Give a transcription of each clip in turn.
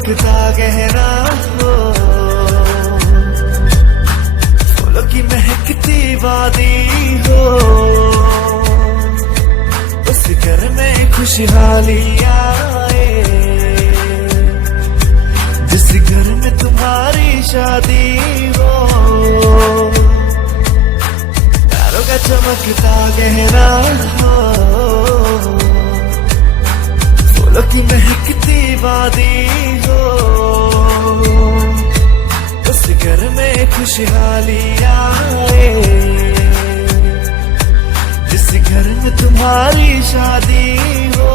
चमकता गहरा हो, फूलों की महकती वादी हो, उस घर में खुशहाली आए, जिस घर में तुम्हारी शादी हो। तारों का चमकता गहरा हो, फूलों की महकती वादी हो, उस घर में खुशहाली आए, जिस घर में तुम्हारी शादी हो।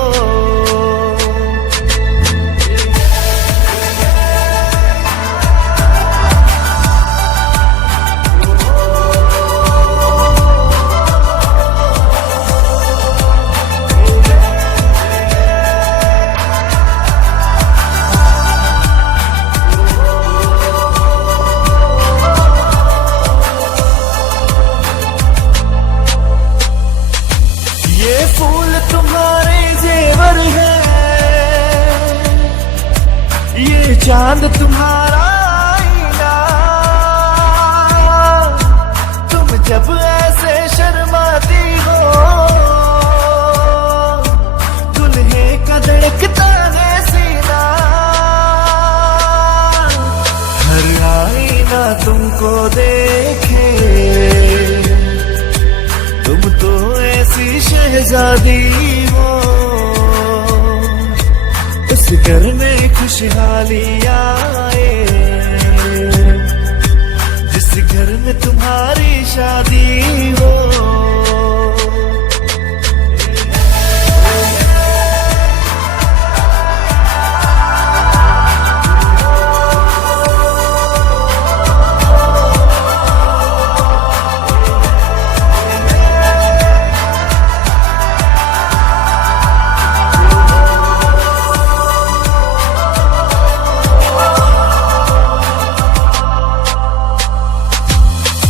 ये फूल तुम्हारे जेवर है, ये चांद तुम्हारा आईना, तुम जब ऐसे शर्माती हो, दुल्हे का धड़कता है सीना, हर आईना तुमको देखे, तुम तो ऐसी शहजादी हो, इस घर में खुशहाली आए, जिस घर में तुम्हारी शादी हो।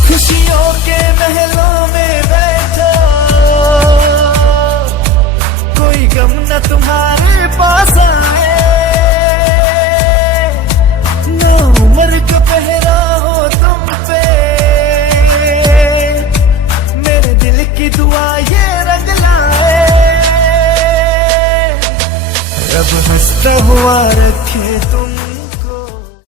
खुशियों के महलों में बैठो, कोई गम न तुम्हारे पास आए, ना उम्र का पहरा हो तुम पे, मेरे दिल की दुआ ये रंग लाए, रब हंसता हुआ रखे तुम